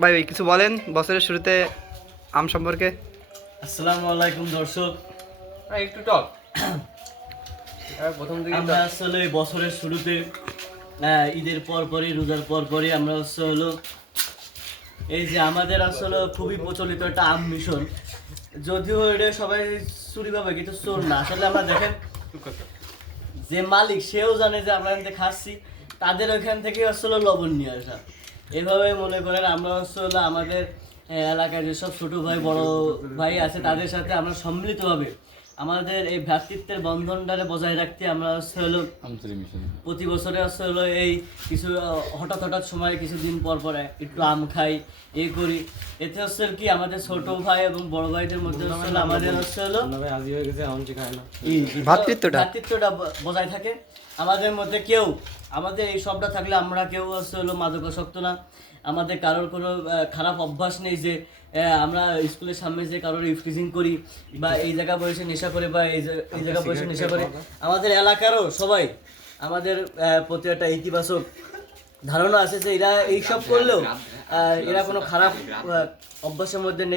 ভাই কিছু বলেন বছরের শুরুতে আম সম্পর্কে। আসসালামু আলাইকুম দর্শক, একটু টক প্রথম দিকে আমরা আসলে এই বছরের শুরুতে ঈদের পরপরই রোজার পরপরই আমরা হলো এই যে আমাদের আসলে খুবই প্রচলিত একটা আম মিশন, যদিও এটা সবাই চুরি পাবে কিন্তু চোর না। আসলে আমরা দেখেন যে মালিক সেও জানে যে আমরা এখান থেকে খাচ্ছি, তাদের ওইখান থেকে আসলে লবণ নিয়ে আসা। এভাবে মনে করেন আমরা হলো আমাদের এলাকায় যেসব ছোট ভাই বড় ভাই আছে তাদের সাথে আমরা সম্মিলিতভাবে আমাদের এই ভ্রাতৃত্বের বন্ধনটারে বজায় রাখতে আমরা হলো প্রতি বছরে হলো এই কিছু হঠাৎ সময় কিছুদিন পর পর একটু আম খাই, করি। এতে কি আমাদের ছোট ভাই এবং বড় ভাইদের মধ্যে আমাদের হলো ভ্রাতৃত্বটা বজায় থাকে। আমাদের মধ্যে কেউ আমাদের এই সবটা থাকলে আমরা কেউ হলো মাদকাসক্ত না। আমাদের কারোর কোনো খারাপ অভ্যাস নেই যে আমরা স্কুলের সামনে যে কারোর ইফটিজিং করি বা এই জায়গা বসে নেশা করে বা এই জায়গা বসে নেশা করে। আমাদের এলাকারও সবাই আমাদের প্রতি একটা ইতিবাচক ধারণা আছে যে এরা এইসব করলেও এরা কোনো খারাপ অভ্যাসের মধ্যে নেই।